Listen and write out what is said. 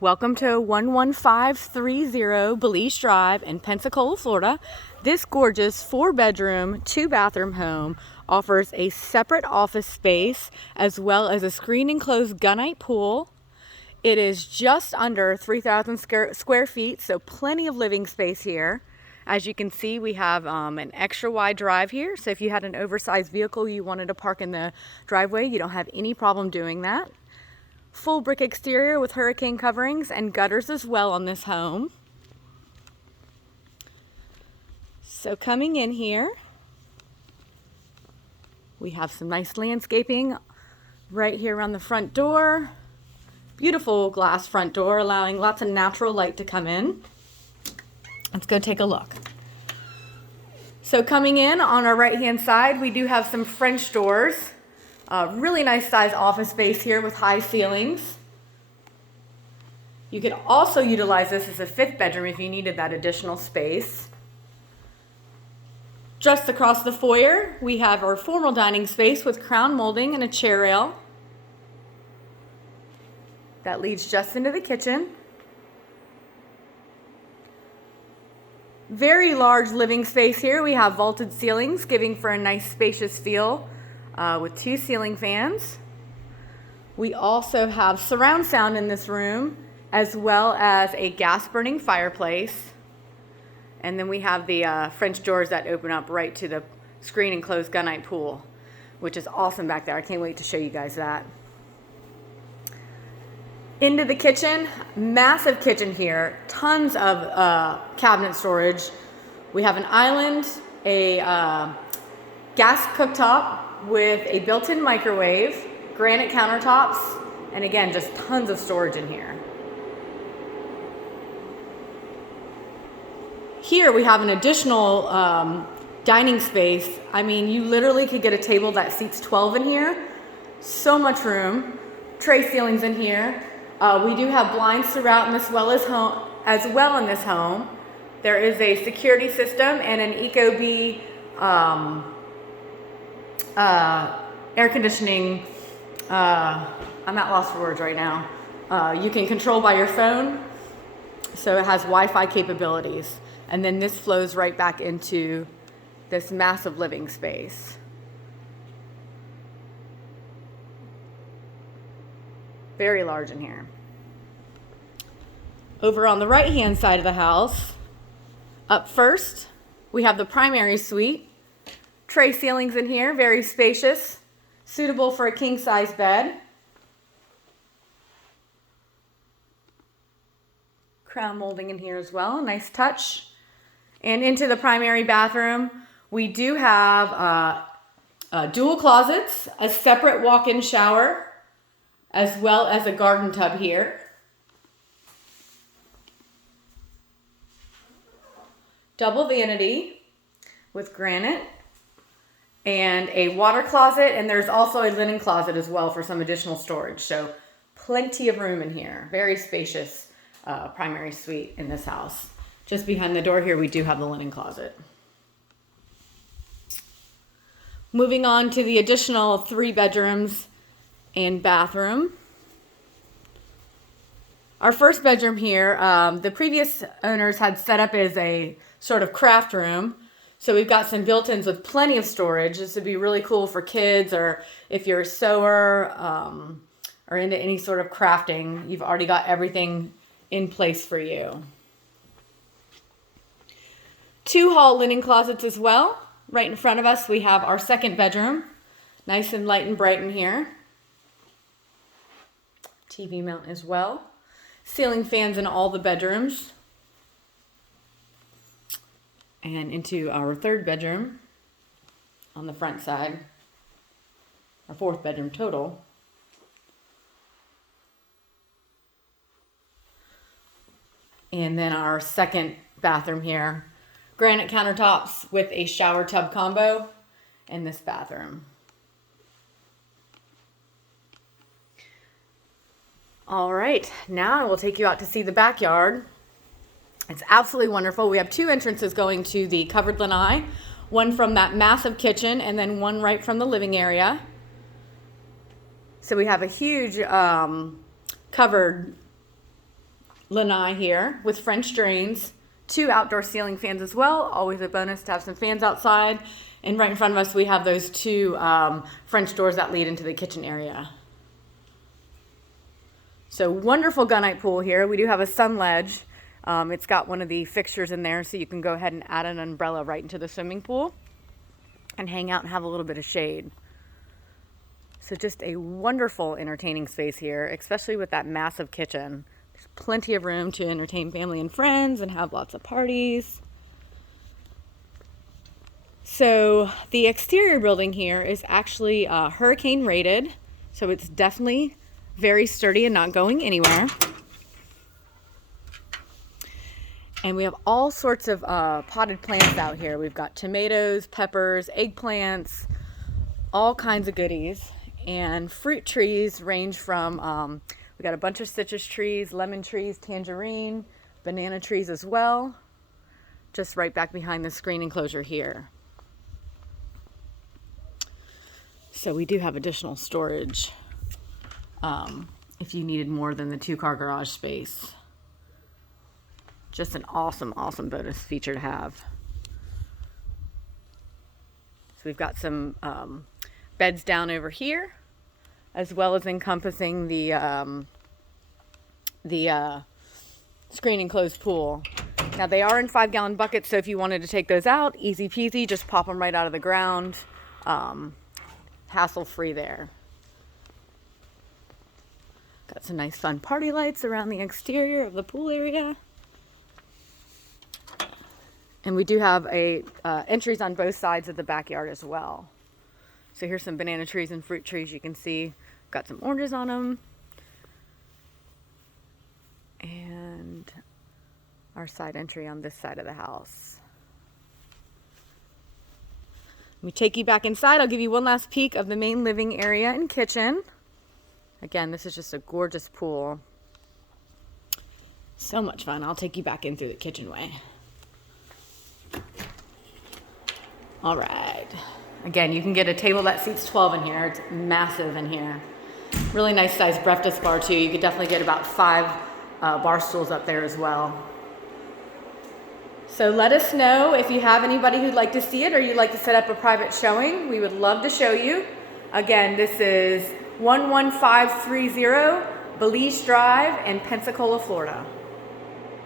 Welcome to 11530 Belize Drive in Pensacola, Florida. This gorgeous 4-bedroom, 2-bathroom home offers a separate office space as well as a screen-enclosed gunite pool. It is just under 3,000 square feet, so plenty of living space here. As you can see, we have an extra wide drive here, so if you had an oversized vehicle you wanted to park in the driveway, you don't have any problem doing that. Full brick exterior with hurricane coverings and gutters as well on this home. So coming in here, we have some nice landscaping right here around the front door. Beautiful glass front door, allowing lots of natural light to come in. Let's go take a look. So coming in on our right hand side, we do have some French doors. Really nice size office space here with high ceilings. You could also utilize this as a 5th bedroom if you needed that additional space. Just across the foyer, we have our formal dining space with crown molding and a chair rail. That leads just into the kitchen. Very large living space here. We have vaulted ceilings, giving for a nice spacious feel. With 2 ceiling fans. We also have surround sound in this room, as well as a gas burning fireplace. And then we have the French doors that open up right to the screen enclosed gunite pool, which is awesome back there. I can't wait to show you guys that. Into the kitchen, massive kitchen here, tons of cabinet storage. We have an island, a gas cooktop with a built-in microwave, granite countertops, and again, just tons of storage in here. Here we have an additional dining space. I mean, you literally could get a table that seats 12 in here. So much room. Tray ceilings in here. We do have blinds throughout as well in this home. There is a security system and an Ecobee air conditioning. I'm at loss for words right now. You can control by your phone, so it has Wi-Fi capabilities. And then this flows right back into this massive living space. Very large in here. Over on the right-hand side of the house, up first, we have the primary suite. Tray ceilings in here, very spacious, suitable for a king-size bed. Crown molding in here as well, nice touch. And into the primary bathroom, we do have dual closets, a separate walk-in shower, as well as a garden tub here. Double vanity with granite. And a water closet, and there's also a linen closet as well for some additional storage. So plenty of room in here. Very spacious primary suite in this house. Just behind the door here, we do have the linen closet. Moving on to the additional 3 bedrooms and bathroom. Our first bedroom here, the previous owners had set up as a sort of craft room. So we've got some built-ins with plenty of storage. This would be really cool for kids, or if you're a sewer or into any sort of crafting, you've already got everything in place for you. 2 hall linen closets as well. Right in front of us, we have our second bedroom. Nice and light and bright in here. TV mount as well. Ceiling fans in all the bedrooms. And into our 3rd bedroom on the front side, our 4th bedroom total. And then our second bathroom here, granite countertops with a shower tub combo in this bathroom. All right, now I will take you out to see the backyard. It's absolutely wonderful. We have 2 entrances going to the covered lanai, one from that massive kitchen and then one right from the living area. So we have a huge covered lanai here with French drains, 2 outdoor ceiling fans as well. Always a bonus to have some fans outside. And right in front of us, we have those 2 French doors that lead into the kitchen area. So wonderful gunite pool here. We do have a sun ledge. It's got one of the fixtures in there, so you can go ahead and add an umbrella right into the swimming pool and hang out and have a little bit of shade. So just a wonderful entertaining space here, especially with that massive kitchen. There's plenty of room to entertain family and friends and have lots of parties. So the exterior building here is actually hurricane rated, so it's definitely very sturdy and not going anywhere. And we have all sorts of potted plants out here. We've got tomatoes, peppers, eggplants, all kinds of goodies. And fruit trees range from, we got a bunch of citrus trees, lemon trees, tangerine, banana trees as well. Just right back behind the screen enclosure here. So we do have additional storage if you needed more than the 2-car garage space. Just an awesome, awesome bonus feature to have. So we've got some beds down over here, as well as encompassing the screen enclosed pool. Now they are in 5-gallon buckets, so if you wanted to take those out, easy peasy, just pop them right out of the ground. Hassle free there. Got some nice fun party lights around the exterior of the pool area. And we do have entries on both sides of the backyard as well. So here's some banana trees and fruit trees you can see. Got some oranges on them. And our side entry on this side of the house. Let me take you back inside. I'll give you one last peek of the main living area and kitchen. Again, this is just a gorgeous pool. So much fun. I'll take you back in through the kitchenway. All right. Again, you can get a table that seats 12 in here. It's massive in here. Really nice sized breakfast bar too. You could definitely get about 5 bar stools up there as well. So let us know if you have anybody who'd like to see it or you'd like to set up a private showing. We would love to show you. Again, this is 11530 Belize Drive in Pensacola, Florida.